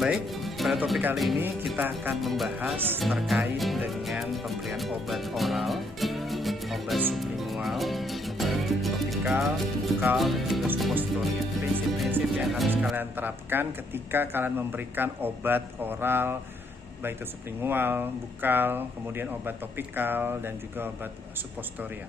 Baik, pada topik kali ini kita akan membahas terkait dengan pemberian obat oral, obat sublingual, obat topikal, bukal, dan juga suppositoria. Prinsip-prinsip yang harus kalian terapkan ketika kalian memberikan obat oral, baik itu sublingual, bukal, kemudian obat topikal, dan juga obat suppositoria.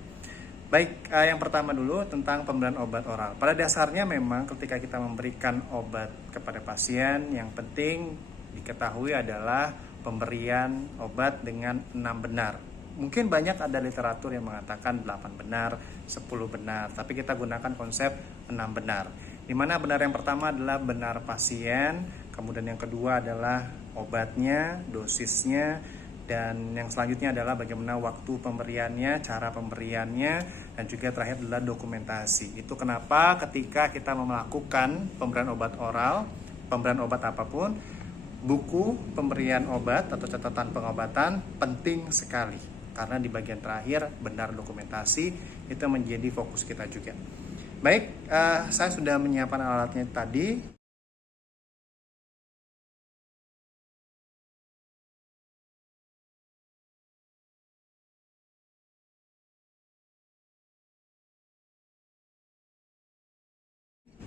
Baik, yang pertama dulu tentang pemberian obat oral. Pada dasarnya memang ketika kita memberikan obat kepada pasien, yang penting diketahui adalah pemberian obat dengan 6 benar. Mungkin banyak ada literatur yang mengatakan 8 benar, 10 benar, tapi kita gunakan konsep 6 benar. Di mana benar yang pertama adalah benar pasien, kemudian yang kedua adalah obatnya, dosisnya, dan yang selanjutnya adalah bagaimana waktu pemberiannya, cara pemberiannya, dan juga terakhir adalah dokumentasi. Itu kenapa ketika kita melakukan pemberian obat oral, pemberian obat apapun, buku pemberian obat atau catatan pengobatan penting sekali. Karena di bagian terakhir benar dokumentasi itu menjadi fokus kita juga. Baik, saya sudah menyiapkan alatnya tadi.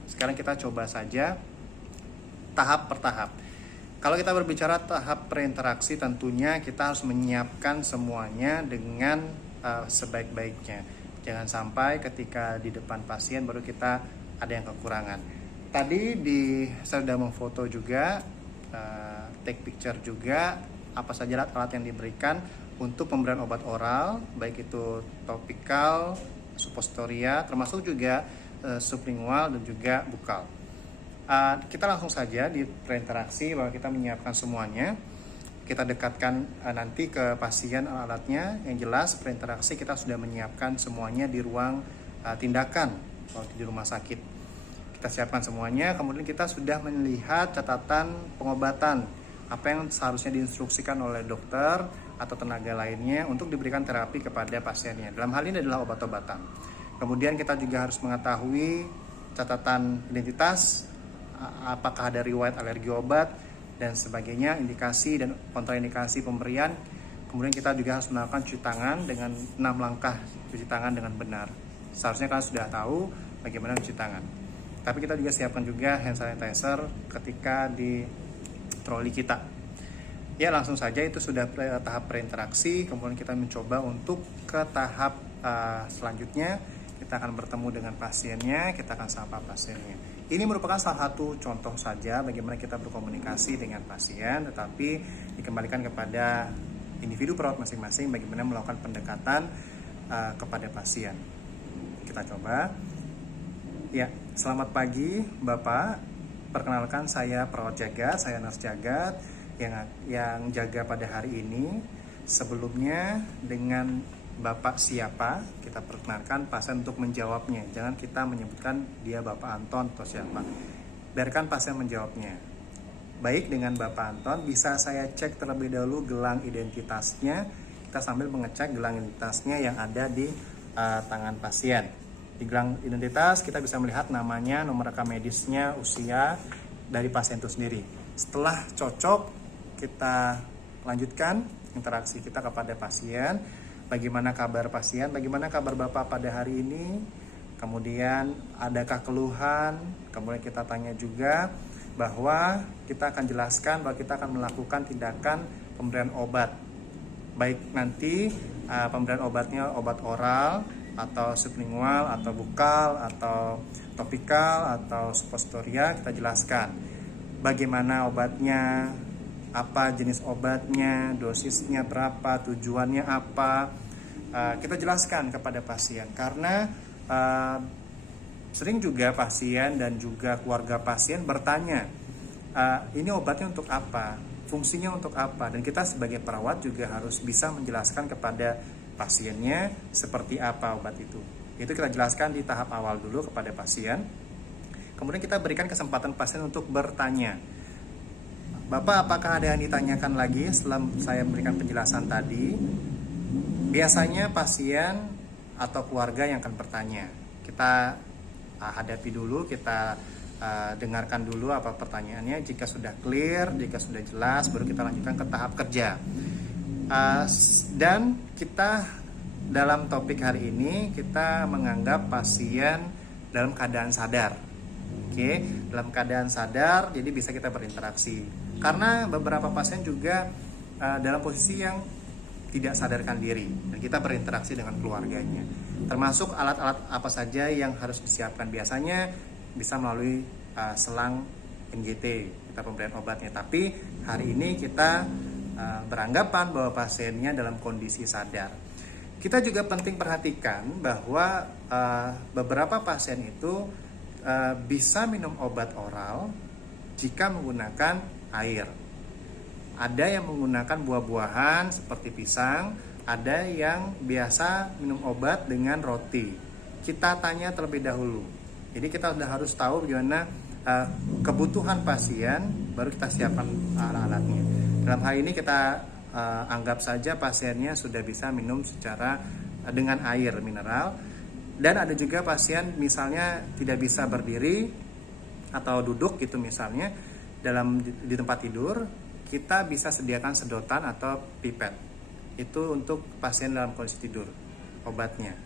Sekarang kita coba saja tahap per tahap. Kalau kita berbicara tahap berinteraksi, tentunya kita harus menyiapkan semuanya dengan sebaik-baiknya. Jangan sampai ketika di depan pasien baru kita ada yang kekurangan. Tadi saya sudah memfoto juga, take picture juga, apa saja alat yang diberikan untuk pemberian obat oral, baik itu topikal, suppositoria, termasuk juga sublingual dan juga bukal. Kita langsung saja di berinteraksi bahwa kita menyiapkan semuanya. Kita dekatkan nanti ke pasien alatnya. Yang jelas berinteraksi kita sudah menyiapkan semuanya di ruang tindakan waktu di rumah sakit. Kita siapkan semuanya, kemudian kita sudah melihat catatan pengobatan, apa yang seharusnya diinstruksikan oleh dokter atau tenaga lainnya untuk diberikan terapi kepada pasiennya. Dalam hal ini adalah obat-obatan. Kemudian kita juga harus mengetahui catatan identitas, apakah ada riwayat alergi obat dan sebagainya, indikasi dan kontraindikasi pemberian. Kemudian kita juga harus melakukan cuci tangan dengan 6 langkah cuci tangan dengan benar. Seharusnya kalian sudah tahu bagaimana cuci tangan. Tapi kita juga siapkan juga hand sanitizer ketika di troli kita. Ya, langsung saja itu sudah tahap berinteraksi. Kemudian kita mencoba untuk ke tahap selanjutnya. Kita akan bertemu dengan pasiennya, kita akan sapa pasiennya. Ini merupakan salah satu contoh saja bagaimana kita berkomunikasi dengan pasien, tetapi dikembalikan kepada individu perawat masing-masing bagaimana melakukan pendekatan kepada pasien. Kita coba. Ya, selamat pagi Bapak. Perkenalkan, saya perawat jagat, saya nurse jagat yang jaga pada hari ini. Sebelumnya dengan Bapak siapa, kita perkenalkan pasien untuk menjawabnya. Jangan kita menyebutkan dia Bapak Anton atau siapa. Biarkan pasien menjawabnya. Baik, dengan Bapak Anton, bisa saya cek terlebih dahulu gelang identitasnya. Kita sambil mengecek gelang identitasnya yang ada di tangan pasien. Di gelang identitas kita bisa melihat namanya, nomor rekam medisnya, usia dari pasien itu sendiri. Setelah cocok, kita lanjutkan interaksi kita kepada pasien. Bagaimana kabar pasien, bagaimana kabar Bapak pada hari ini, kemudian adakah keluhan, kemudian kita tanya juga bahwa kita akan jelaskan bahwa kita akan melakukan tindakan pemberian obat. Baik nanti pemberian obatnya obat oral, atau sublingual, atau bukal, atau topikal, atau suppositoria, kita jelaskan bagaimana obatnya, apa jenis obatnya, dosisnya berapa, tujuannya apa, kita jelaskan kepada pasien. Karena sering juga pasien dan juga keluarga pasien bertanya, ini obatnya untuk apa, fungsinya untuk apa, dan kita sebagai perawat juga harus bisa menjelaskan kepada pasiennya seperti apa obat itu. Itu kita jelaskan di tahap awal dulu kepada pasien. Kemudian kita berikan kesempatan pasien untuk bertanya. Bapak, apakah ada yang ditanyakan lagi setelah saya memberikan penjelasan tadi? Biasanya pasien atau keluarga yang akan bertanya. Kita hadapi dulu, kita dengarkan dulu apa pertanyaannya. Jika sudah clear, jika sudah jelas, baru kita lanjutkan ke tahap kerja. Dan kita dalam topik hari ini kita menganggap pasien dalam keadaan sadar. Oke, dalam keadaan sadar, jadi bisa kita berinteraksi. Karena beberapa pasien juga dalam posisi yang tidak sadarkan diri, dan kita berinteraksi dengan keluarganya. Termasuk alat-alat apa saja yang harus disiapkan. Biasanya bisa melalui selang NGT, kita pemberian obatnya. Tapi hari ini kita beranggapan bahwa pasiennya dalam kondisi sadar. Kita juga penting perhatikan bahwa beberapa pasien itu bisa minum obat oral jika menggunakan air. Ada yang menggunakan buah-buahan seperti pisang, ada yang biasa minum obat dengan roti. Kita tanya terlebih dahulu. Jadi kita sudah harus tahu bagaimana kebutuhan pasien, baru kita siapkan alat-alatnya. Dalam hal ini kita anggap saja pasiennya sudah bisa minum secara dengan air mineral. Dan ada juga pasien misalnya tidak bisa berdiri atau duduk gitu misalnya di tempat tidur, kita bisa sediakan sedotan atau pipet. Itu untuk pasien dalam kondisi tidur obatnya.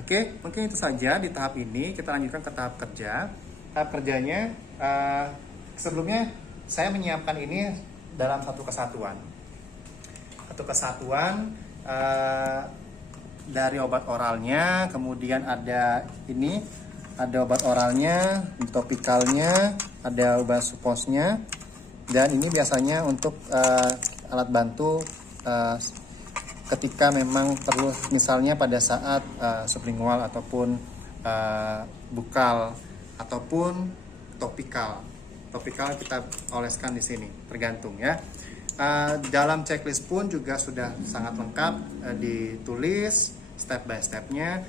Oke, mungkin itu saja di tahap ini. Kita lanjutkan ke tahap kerja. Tahap kerjanya sebelumnya saya menyiapkan ini dalam satu kesatuan. Satu kesatuan dari obat oralnya, kemudian ada ini, ada obat oralnya, topikalnya, ada obat suposnya, dan ini biasanya untuk alat bantu ketika memang perlu, misalnya pada saat sublingual ataupun bukal ataupun topikal. Topikal kita oleskan di sini, tergantung ya. Dalam checklist pun juga sudah sangat lengkap ditulis step by stepnya.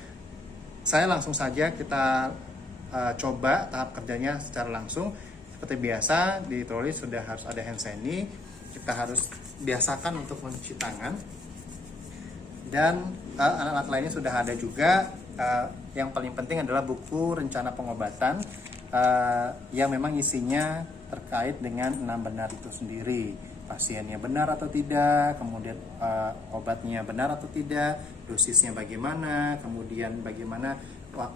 Saya langsung saja kita coba tahap kerjanya secara langsung. Seperti biasa ditulis sudah harus ada hand sanitizer. Kita harus biasakan untuk mencuci tangan. Dan alat-alat lainnya sudah ada juga. Yang paling penting adalah buku rencana pengobatan yang memang isinya terkait dengan 6 benar itu sendiri. Pasiennya benar atau tidak, kemudian obatnya benar atau tidak, dosisnya bagaimana, kemudian bagaimana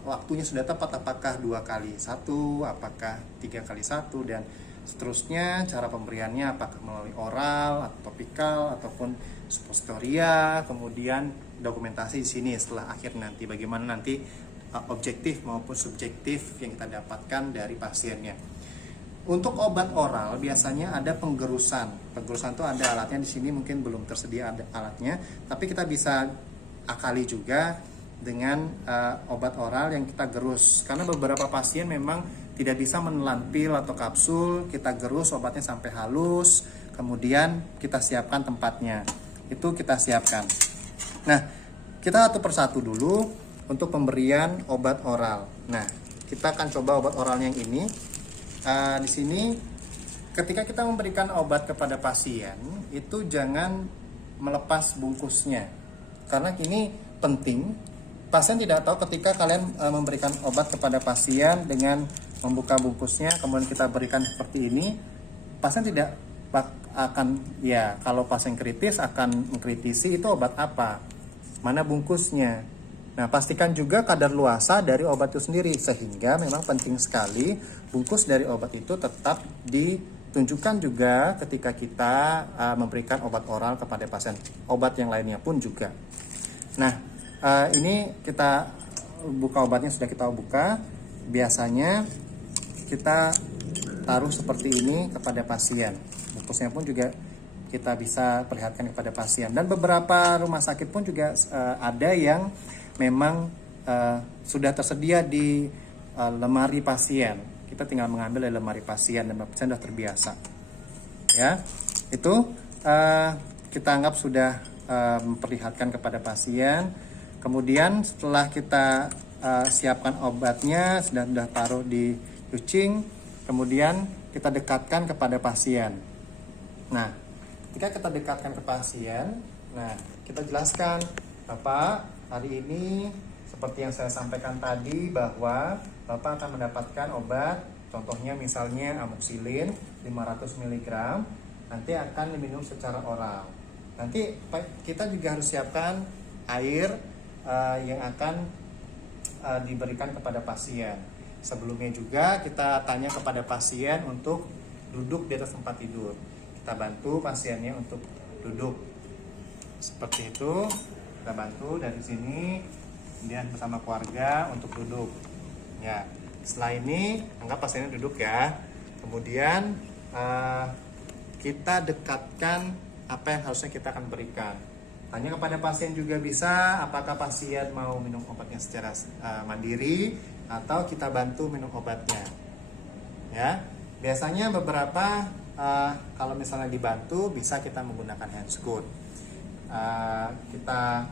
waktunya sudah tepat, apakah 2 kali 1, apakah 3 kali 1, dan seterusnya. Cara pemberiannya apakah melalui oral atau topikal ataupun suppositoria, kemudian dokumentasi di sini setelah akhir nanti bagaimana nanti objektif maupun subjektif yang kita dapatkan dari pasiennya. Untuk obat oral biasanya ada penggerusan. Penggerusan itu ada alatnya di sini, mungkin belum tersedia ada alatnya, tapi kita bisa akali juga dengan obat oral yang kita gerus. Karena beberapa pasien memang tidak bisa menelan pil atau kapsul, kita gerus obatnya sampai halus, kemudian kita siapkan tempatnya. Itu kita siapkan. Nah, kita satu persatu dulu untuk pemberian obat oral. Nah, kita akan coba obat oralnya yang ini. Di sini ketika kita memberikan obat kepada pasien itu jangan melepas bungkusnya, karena ini penting. Pasien tidak tahu ketika kalian memberikan obat kepada pasien dengan membuka bungkusnya kemudian kita berikan seperti ini, pasien tidak akan, ya kalau pasien kritis akan mengkritisi itu obat apa, mana bungkusnya. Nah, pastikan juga kadarluarsa dari obat itu sendiri, sehingga memang penting sekali bungkus dari obat itu tetap ditunjukkan juga ketika kita memberikan obat oral kepada pasien. Obat yang lainnya pun juga. Nah, ini kita buka obatnya, sudah kita buka. Biasanya kita taruh seperti ini kepada pasien. Bungkusnya pun juga kita bisa perlihatkan kepada pasien. Dan beberapa rumah sakit pun juga ada yang memang sudah tersedia di lemari pasien. Kita tinggal mengambil dari lemari pasien dan pasien sudah terbiasa. Ya, itu kita anggap sudah memperlihatkan kepada pasien. Kemudian setelah kita siapkan obatnya, sudah taruh di cucing, kemudian kita dekatkan kepada pasien. Nah, ketika kita dekatkan ke pasien, nah kita jelaskan, Bapak, hari ini seperti yang saya sampaikan tadi bahwa Bapak akan mendapatkan obat Contohnya misalnya amoxicillin 500 mg nanti akan diminum secara oral. Nanti kita juga harus siapkan air yang akan diberikan kepada pasien. Sebelumnya juga kita tanya kepada pasien untuk duduk di atas tempat tidur. Kita bantu pasiennya untuk duduk seperti itu. Kita bantu dari sini, kemudian bersama keluarga untuk duduk. Ya, setelah ini anggap pasiennya duduk ya. Kemudian kita dekatkan apa yang harusnya kita akan berikan. Tanya kepada pasien juga bisa apakah pasien mau minum obatnya secara mandiri atau kita bantu minum obatnya. Ya, biasanya beberapa kalau misalnya dibantu bisa kita menggunakan hand scoot. Kita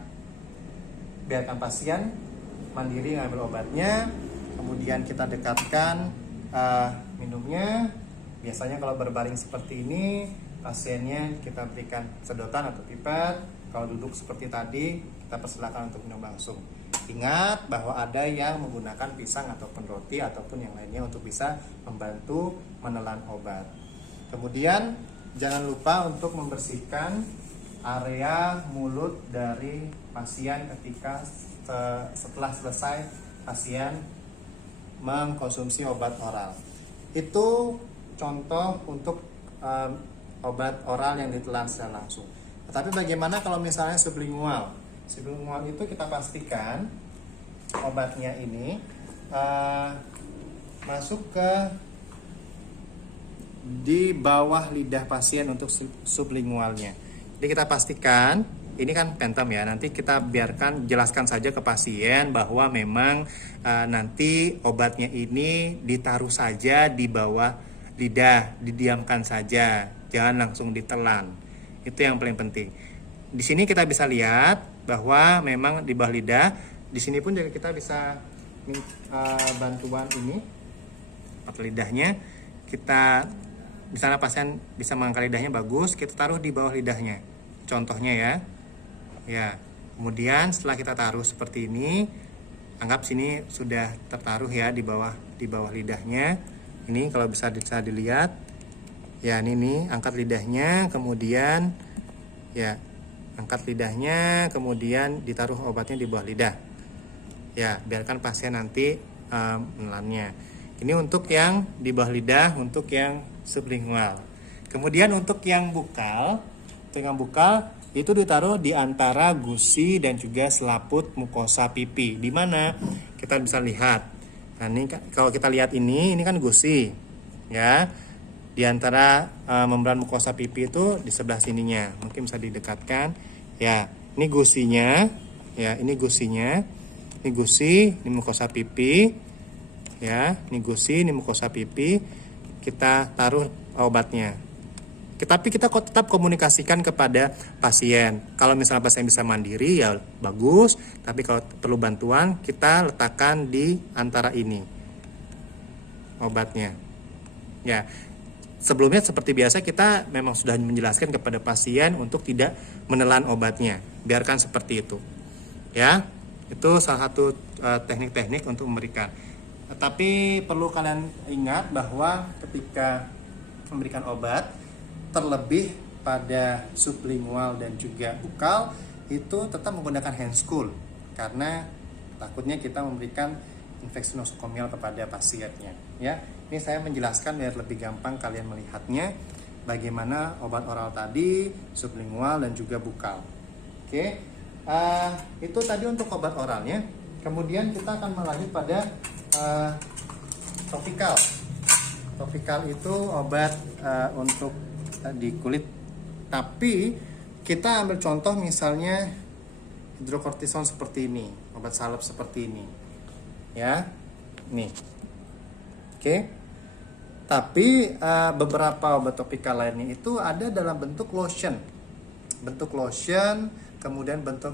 biarkan pasien mandiri ngambil obatnya, kemudian kita dekatkan minumnya. Biasanya kalau berbaring seperti ini, pasiennya kita berikan sedotan atau pipet. Kalau duduk seperti tadi, kita persilakan untuk minum langsung. Ingat bahwa ada yang menggunakan pisang ataupun roti ataupun yang lainnya untuk bisa membantu menelan obat. Kemudian jangan lupa untuk membersihkan area mulut dari pasien ketika setelah selesai pasien mengkonsumsi obat oral. Itu contoh untuk obat oral yang ditelan secara langsung. Tapi bagaimana kalau misalnya sublingual? Sublingual itu kita pastikan obatnya ini masuk ke di bawah lidah pasien untuk sublingualnya. Jadi kita pastikan ini kan pentam ya. Nanti kita biarkan jelaskan saja ke pasien bahwa memang nanti obatnya ini ditaruh saja di bawah lidah, didiamkan saja, jangan langsung ditelan. Itu yang paling penting. Di sini kita bisa lihat bahwa memang di bawah lidah. Di sini pun juga kita bisa bantuan ini tempat lidahnya. Kita misalnya pasien bisa mengangkat lidahnya bagus, kita taruh di bawah lidahnya. Contohnya ya. Ya. Kemudian setelah kita taruh seperti ini, anggap sini sudah tertaruh ya di bawah lidahnya. Ini kalau bisa dilihat. Ya, ini angkat lidahnya, kemudian ya, angkat lidahnya, kemudian ditaruh obatnya di bawah lidah. Ya, biarkan pasien nanti menelannya. Ini untuk yang di bawah lidah, untuk yang sublingual. Kemudian untuk yang bukal, itu ditaruh di antara gusi dan juga selaput mukosa pipi. Di mana kita bisa lihat. Nah, ini kalau kita lihat ini kan gusi, ya. Di antara membran mukosa pipi itu di sebelah sininya, mungkin bisa didekatkan. Ya, ini gusinya, ya, ini gusinya, ini gusi, ini mukosa pipi, ya, ini gusi, ini mukosa pipi. Kita taruh obatnya. Tapi kita tetap komunikasikan kepada pasien. Kalau misalnya pasien bisa mandiri ya bagus, tapi kalau perlu bantuan kita letakkan di antara ini obatnya. Ya. Sebelumnya seperti biasa kita memang sudah menjelaskan kepada pasien untuk tidak menelan obatnya. Biarkan seperti itu. Ya, itu salah satu teknik-teknik untuk memberikan. Tapi perlu kalian ingat bahwa ketika memberikan obat, terlebih pada sublingual dan juga bukal, itu tetap menggunakan hand scoot. Karena takutnya kita memberikan infeksi nosokomial kepada pasiennya. Ya. Ini saya menjelaskan biar lebih gampang kalian melihatnya bagaimana obat oral tadi, sublingual dan juga bukal. Oke, itu tadi untuk obat oralnya. Kemudian kita akan melanjut pada topikal. Topikal itu obat untuk di kulit. Tapi kita ambil contoh misalnya hidrokortison seperti ini, obat salep seperti ini, ya, nih. Oke, tapi beberapa obat topikal lainnya itu ada dalam bentuk lotion, kemudian bentuk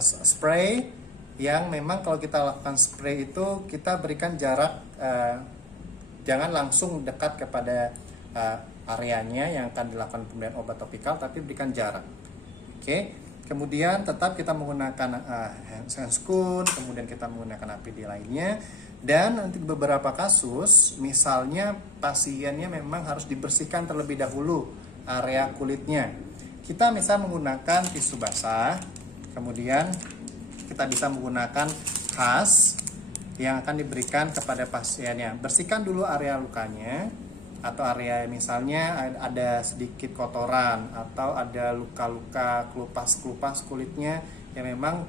spray yang memang kalau kita lakukan spray itu kita berikan jarak, jangan langsung dekat kepada areanya yang akan dilakukan pemberian obat topikal, tapi berikan jarak. Oke, kemudian tetap kita menggunakan hand scoot, kemudian kita menggunakan APD lainnya. Dan nanti beberapa kasus, misalnya pasiennya memang harus dibersihkan terlebih dahulu area kulitnya. Kita misal menggunakan tisu basah, kemudian kita bisa menggunakan has yang akan diberikan kepada pasiennya. Bersihkan dulu area lukanya, atau area misalnya ada sedikit kotoran atau ada luka-luka, kelupas-kelupas kulitnya yang memang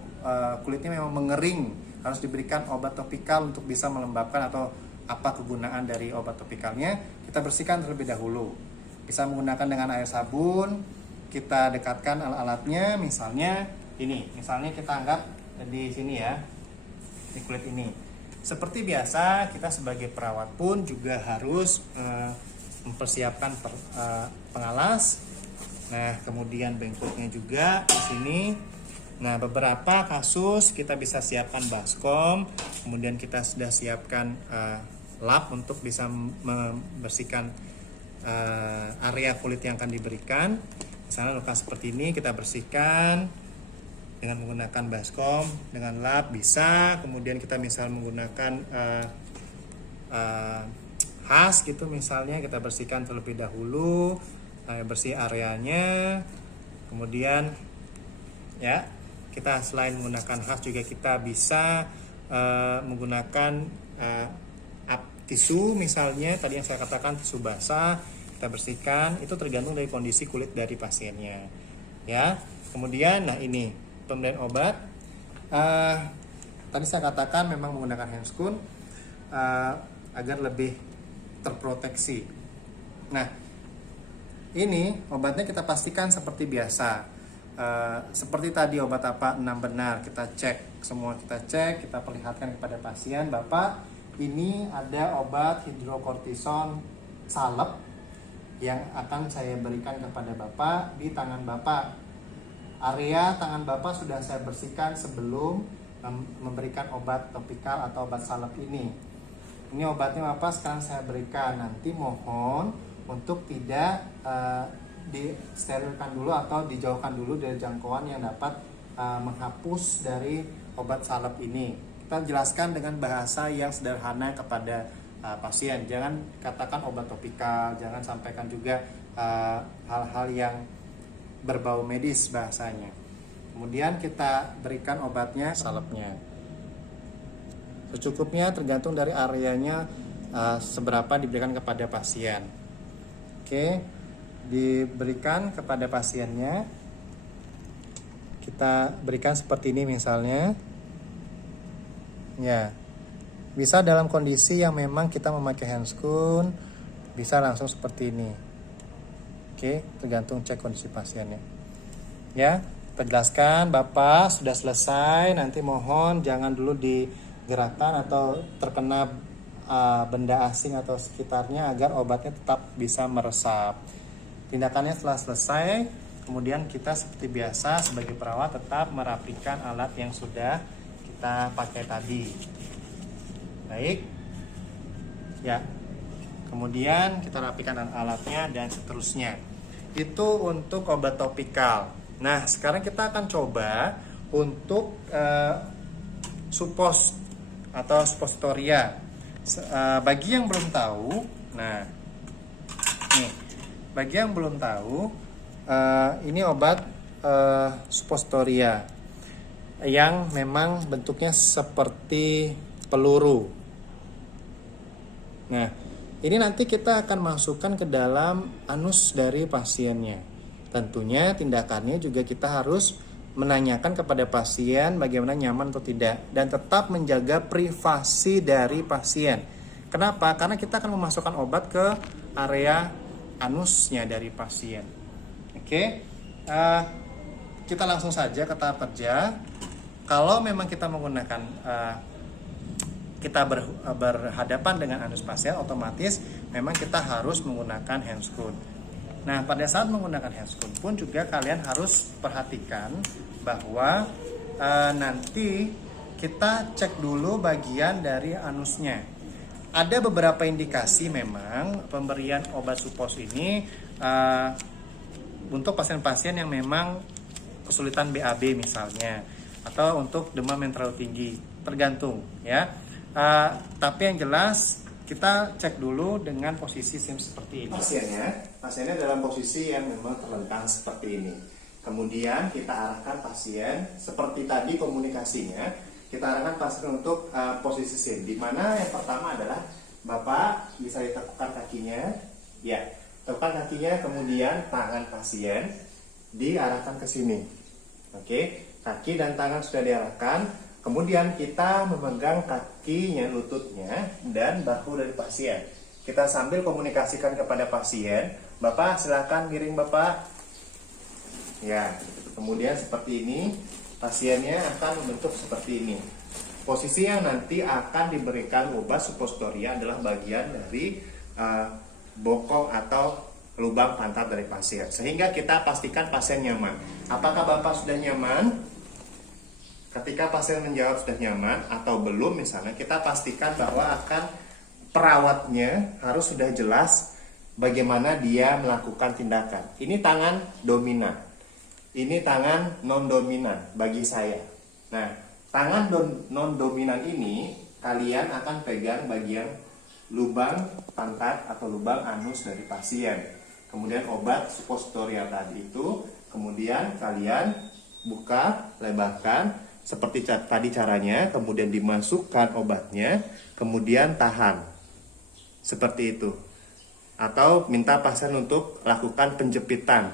kulitnya memang mengering, harus diberikan obat topikal untuk bisa melembabkan, atau apa kegunaan dari obat topikalnya, kita bersihkan terlebih dahulu. Bisa menggunakan dengan air sabun, kita dekatkan alat-alatnya, misalnya ini, misalnya kita anggap di sini ya, di kulit ini. Seperti biasa, kita sebagai perawat pun juga harus mempersiapkan pengalas. Nah, kemudian bengkoknya juga di sini. Nah, beberapa kasus kita bisa siapkan baskom, kemudian kita sudah siapkan lap untuk bisa membersihkan area kulit yang akan diberikan. Misalnya luka seperti ini kita bersihkan dengan menggunakan baskom, dengan lap bisa. Kemudian kita misal menggunakan has gitu, misalnya kita bersihkan terlebih dahulu, bersih areanya. Kemudian ya, kita selain menggunakan has juga kita bisa menggunakan tisu, misalnya tadi yang saya katakan tisu basah, kita bersihkan. Itu tergantung dari kondisi kulit dari pasiennya ya. Kemudian nah ini pemberian obat, tadi saya katakan memang menggunakan handscoon agar lebih terproteksi. Nah, ini obatnya kita pastikan seperti biasa. Seperti tadi obat apa 6 benar, kita cek semua, kita cek, kita perlihatkan kepada pasien, Bapak ini ada obat hidrokortison salep yang akan saya berikan kepada Bapak di tangan Bapak. Area tangan Bapak sudah saya bersihkan sebelum memberikan obat topikal atau obat salep ini. Ini obatnya Bapak sekarang saya berikan, nanti mohon untuk tidak disterilkan dulu atau dijauhkan dulu dari jangkauan yang dapat menghapus dari obat salep ini. Kita jelaskan dengan bahasa yang sederhana kepada pasien. Jangan katakan obat topikal, jangan sampaikan juga hal-hal yang berbau medis bahasanya. Kemudian kita berikan obatnya, salepnya. Secukupnya tergantung dari areanya seberapa diberikan kepada pasien. Oke. Diberikan kepada pasiennya, kita berikan seperti ini misalnya ya, bisa dalam kondisi yang memang kita memakai handscoon, bisa langsung seperti ini. Oke, tergantung cek kondisi pasiennya ya. Kita jelaskan, Bapak sudah selesai, nanti mohon jangan dulu digerakkan atau terkena benda asing atau sekitarnya agar obatnya tetap bisa meresap. Tindakannya setelah selesai, kemudian kita seperti biasa sebagai perawat tetap merapikan alat yang sudah kita pakai tadi. Baik. Ya. Kemudian kita rapikan alatnya dan seterusnya. Itu untuk obat topikal. Nah, sekarang kita akan coba untuk supos atau suppositoria. Bagi yang belum tahu, nah, nih. Bagi yang belum tahu, ini obat suppositoria yang memang bentuknya seperti peluru. Nah, ini nanti kita akan masukkan ke dalam anus dari pasiennya. Tentunya tindakannya juga kita harus menanyakan kepada pasien bagaimana nyaman atau tidak, dan tetap menjaga privasi dari pasien. Kenapa? Karena kita akan memasukkan obat ke area anusnya dari pasien. Oke, kita langsung saja ke tahap kerja. Kalau memang kita menggunakan kita berhadapan dengan anus pasien, otomatis memang kita harus menggunakan handscoon. Nah, pada saat menggunakan handscoon pun juga kalian harus perhatikan bahwa nanti kita cek dulu bagian dari anusnya. Ada beberapa indikasi memang pemberian obat supos ini untuk pasien-pasien yang memang kesulitan BAB misalnya, atau untuk demam yang terlalu tinggi, tergantung ya. Tapi yang jelas kita cek dulu dengan posisi SIM seperti ini. Pasiennya dalam posisi yang memang terlentang seperti ini. Kemudian kita arahkan pasien seperti tadi komunikasinya. Kita arahkan pasien untuk posisi SIM. Di mana yang pertama adalah Bapak bisa ditekukkan kakinya, ya, tekukkan kakinya, kemudian tangan pasien diarahkan ke sini. Oke, kaki dan tangan sudah diarahkan. Kemudian kita memegang kakinya, lututnya, dan bahu dari pasien. Kita sambil komunikasikan kepada pasien, Bapak silakan miring Bapak. Ya, kemudian seperti ini, pasiennya akan membentuk seperti ini. Posisi yang nanti akan diberikan obat suppositoria adalah bagian dari bokong atau lubang pantat dari pasien. Sehingga kita pastikan pasien nyaman. Apakah Bapak sudah nyaman? Ketika pasien menjawab sudah nyaman atau belum misalnya, kita pastikan bahwa akan perawatnya harus sudah jelas bagaimana dia melakukan tindakan. Ini tangan dominan, ini tangan non-dominan bagi saya. Nah, tangan non-dominan ini kalian akan pegang bagian lubang pantat atau lubang anus dari pasien. Kemudian obat suppositoria tadi itu, kemudian kalian buka, lebarkan, seperti tadi caranya, kemudian dimasukkan obatnya, kemudian tahan. Seperti itu. Atau minta pasien untuk lakukan penjepitan.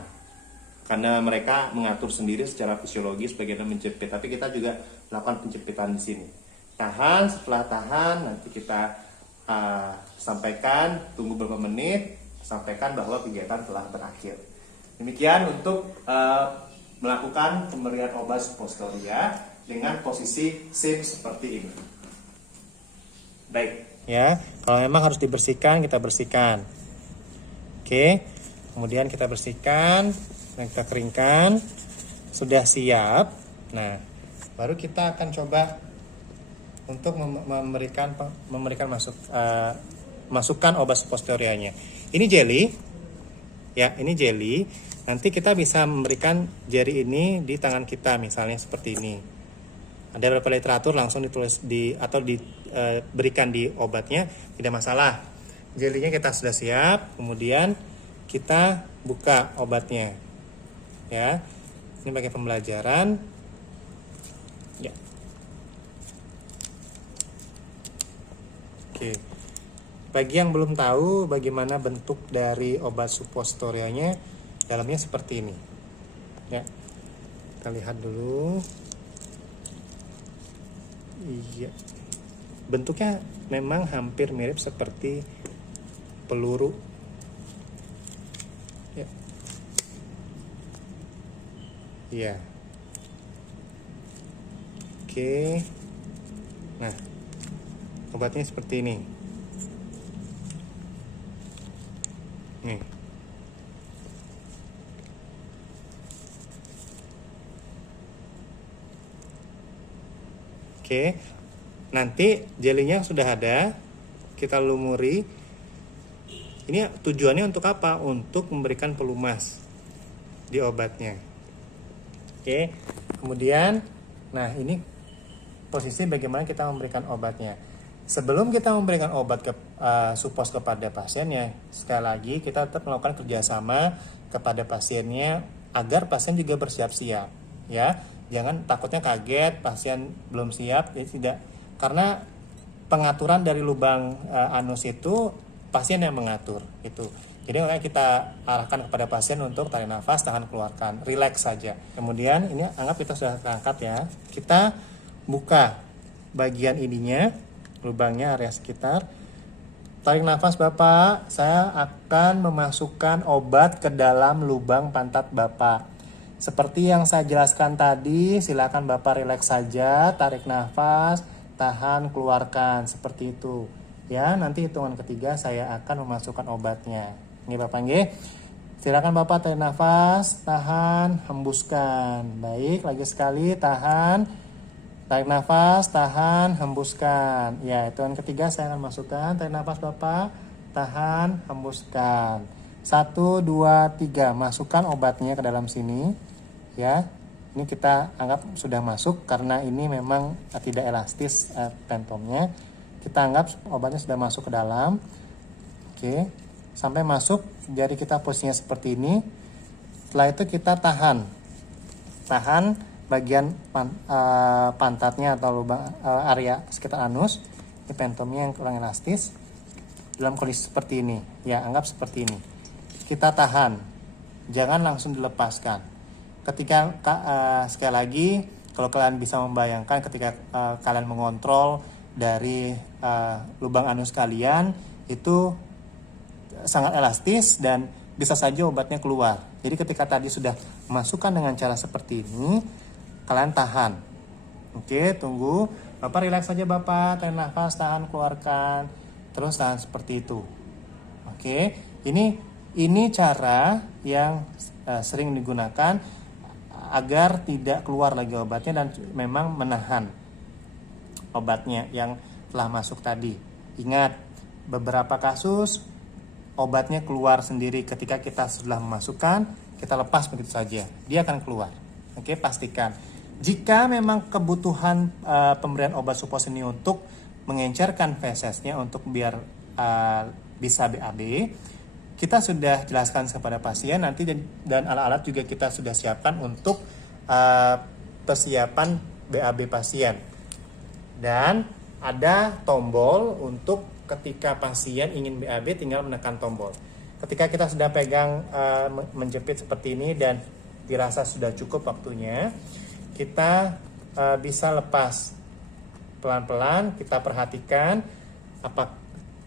Karena mereka mengatur sendiri secara fisiologis bagaimana menjepit. Tapi kita juga lakukan penjepitan di sini. Tahan, setelah tahan nanti kita sampaikan, tunggu beberapa menit, sampaikan bahwa kegiatan telah berakhir. Demikian untuk melakukan pemberian obat suppositoria dengan posisi SIM seperti ini. Baik. Ya, kalau memang harus dibersihkan, kita bersihkan. Oke, kemudian kita bersihkan, dan kita keringkan. Sudah siap. Nah, baru kita akan coba untuk memberikan masukan obat suppositorianya. Ini jelly. Ya, ini jelly. Nanti kita bisa memberikan jari ini di tangan kita, misalnya seperti ini. Ada beberapa literatur langsung ditulis atau diberikan di obatnya, tidak masalah. Jelinya kita sudah siap, kemudian kita buka obatnya. Ya. Ini pakai pembelajaran. Ya. Oke. Bagi yang belum tahu bagaimana bentuk dari obat suppositorianya, dalamnya seperti ini. Ya. Kita lihat dulu. Iya, bentuknya memang hampir mirip seperti peluru. Ya. Iya. Oke. Nah, obatnya seperti ini. Nih. Oke, nanti jelinya sudah ada, kita lumuri. Ini tujuannya untuk apa? Untuk memberikan pelumas di obatnya. Oke, kemudian, nah ini posisi bagaimana kita memberikan obatnya. Sebelum kita memberikan obat suppos kepada pasiennya, sekali lagi kita tetap melakukan kerjasama kepada pasiennya agar pasien juga bersiap-siap, ya. Jangan takutnya kaget pasien belum siap, ya tidak, karena pengaturan dari lubang anus itu pasien yang mengatur itu. Jadi makanya kita arahkan kepada pasien untuk tarik nafas, tahan, keluarkan, relax saja. Kemudian ini anggap kita sudah angkat ya, kita buka bagian ininya, lubangnya, area sekitar. Tarik nafas Bapak, saya akan memasukkan obat ke dalam lubang pantat Bapak. Seperti yang saya jelaskan tadi, silakan Bapak rileks saja, tarik nafas, tahan, keluarkan, seperti itu. Ya, nanti hitungan ketiga saya akan memasukkan obatnya. Ini Bapak nggih. Silakan Bapak tarik nafas, tahan, hembuskan. Baik, lagi sekali, tahan, tarik nafas, tahan, hembuskan. Ya, hitungan ketiga saya akan masukkan, tarik nafas Bapak, tahan, hembuskan. 1, 2, 3, masukkan obatnya ke dalam sini. Ya, ini kita anggap sudah masuk karena ini memang tidak elastis pentomnya. Kita anggap obatnya sudah masuk ke dalam. Oke, sampai masuk, jari kita posisinya seperti ini. Setelah itu kita tahan bagian pantatnya atau lubang area sekitar anus, ini pentomnya yang kurang elastis. Dalam kondisi seperti ini, ya anggap seperti ini. Kita tahan, jangan langsung dilepaskan. Ketika sekali lagi, kalau kalian bisa membayangkan ketika kalian mengontrol dari lubang anus kalian, itu sangat elastis dan bisa saja obatnya keluar. Jadi ketika tadi sudah masukkan dengan cara seperti ini, kalian tahan. Oke, tunggu. Bapak relax saja Bapak, tahan nafas, tahan, keluarkan. Terus tahan seperti itu. Oke, ini cara yang sering digunakan agar tidak keluar lagi obatnya dan memang menahan obatnya yang telah masuk tadi. Ingat, beberapa kasus obatnya keluar sendiri ketika kita sudah memasukkan, kita lepas begitu saja, dia akan keluar. Oke, pastikan. Jika memang kebutuhan pemberian obat supos ini untuk mengencerkan fesesnya untuk biar bisa BAB, kita sudah jelaskan kepada pasien nanti, dan alat-alat juga kita sudah siapkan untuk persiapan BAB pasien. Dan ada tombol untuk ketika pasien ingin BAB tinggal menekan tombol. Ketika kita sudah pegang menjepit seperti ini dan dirasa sudah cukup waktunya, kita bisa lepas pelan-pelan. Kita perhatikan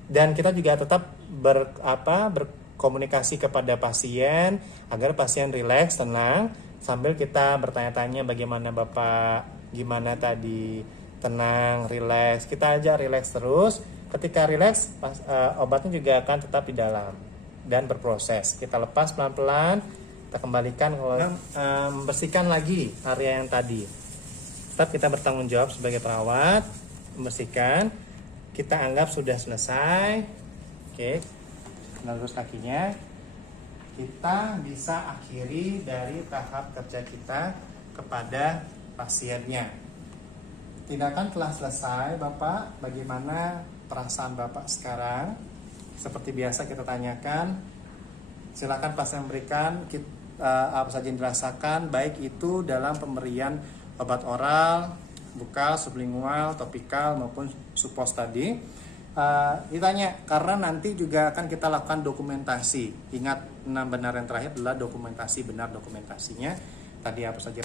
dan kita juga tetap berkomunikasi kepada pasien agar pasien rileks, tenang, sambil kita bertanya-tanya bagaimana Bapak, gimana tadi, tenang, rileks. Kita ajak rileks terus. Ketika rileks, obatnya juga akan tetap di dalam dan berproses. Kita lepas pelan-pelan, kita kembalikan, membersihkan lagi area yang tadi. Tetap kita bertanggung jawab sebagai perawat, membersihkan. Kita anggap sudah selesai. Oke, lurus kakinya. Kita bisa akhiri dari tahap kerja kita kepada pasiennya. Tindakan telah selesai, Bapak. Bagaimana perasaan Bapak sekarang? Seperti biasa kita tanyakan. Silakan pasien memberikan apa saja yang dirasakan, baik itu dalam pemberian obat oral, bukal, sublingual, topikal maupun supos tadi. Ditanya karena nanti juga akan kita lakukan dokumentasi. Ingat, benar yang terakhir adalah dokumentasi, benar dokumentasinya. Tadi apa saja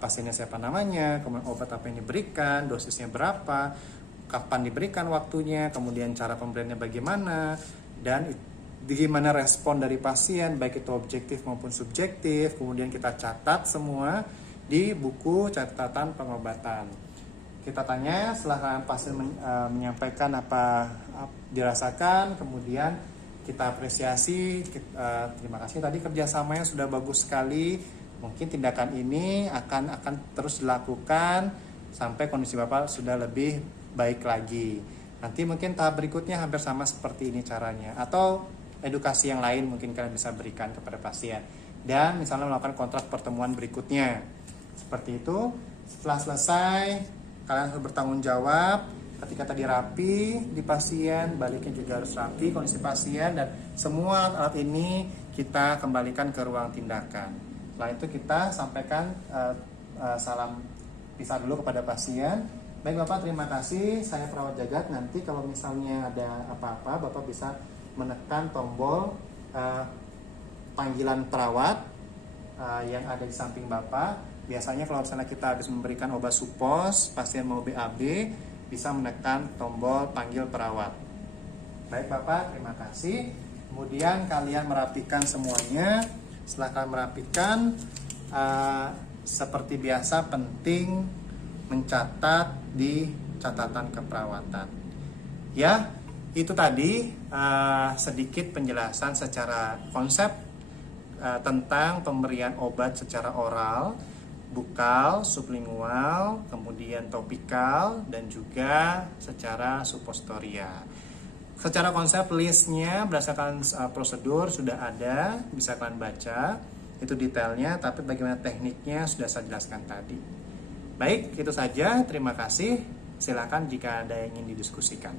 pasiennya, siapa namanya, kemudian obat apa yang diberikan, dosisnya berapa, kapan diberikan waktunya, kemudian cara pemberiannya bagaimana, dan bagaimana respon dari pasien, baik itu objektif maupun subjektif. Kemudian kita catat semua di buku catatan pengobatan. Kita tanya setelah pasien menyampaikan apa dirasakan, kemudian kita apresiasi, terima kasih tadi kerjasamanya sudah bagus sekali. Mungkin tindakan ini akan terus dilakukan sampai kondisi Bapak sudah lebih baik lagi. Nanti mungkin tahap berikutnya hampir sama seperti ini caranya, atau edukasi yang lain mungkin kalian bisa berikan kepada pasien. Dan misalnya melakukan kontrak pertemuan berikutnya. Seperti itu. Setelah selesai, kalian harus bertanggung jawab. Ketika tadi rapi di pasien, baliknya juga harus rapi kondisi pasien, dan semua alat ini kita kembalikan ke ruang tindakan. Setelah itu kita sampaikan salam pisah dulu kepada pasien. Baik Bapak, terima kasih. Saya perawat Jagat. Nanti kalau misalnya ada apa-apa, Bapak bisa menekan tombol panggilan perawat yang ada di samping Bapak. Biasanya kalau misalnya kita habis memberikan obat supos, pasien mau BAB, bisa menekan tombol panggil perawat. Baik Bapak, terima kasih. Kemudian kalian merapikan semuanya. Setelah kalian merapikan, seperti biasa penting mencatat di catatan keperawatan. Ya, itu tadi sedikit penjelasan secara konsep tentang pemberian obat secara oral, bukal, sublingual, kemudian topikal, dan juga secara suppositoria. Secara konsep listnya berdasarkan prosedur sudah ada, bisa kalian baca, itu detailnya, tapi bagaimana tekniknya sudah saya jelaskan tadi. Baik, itu saja. Terima kasih. Silakan jika ada yang ingin didiskusikan.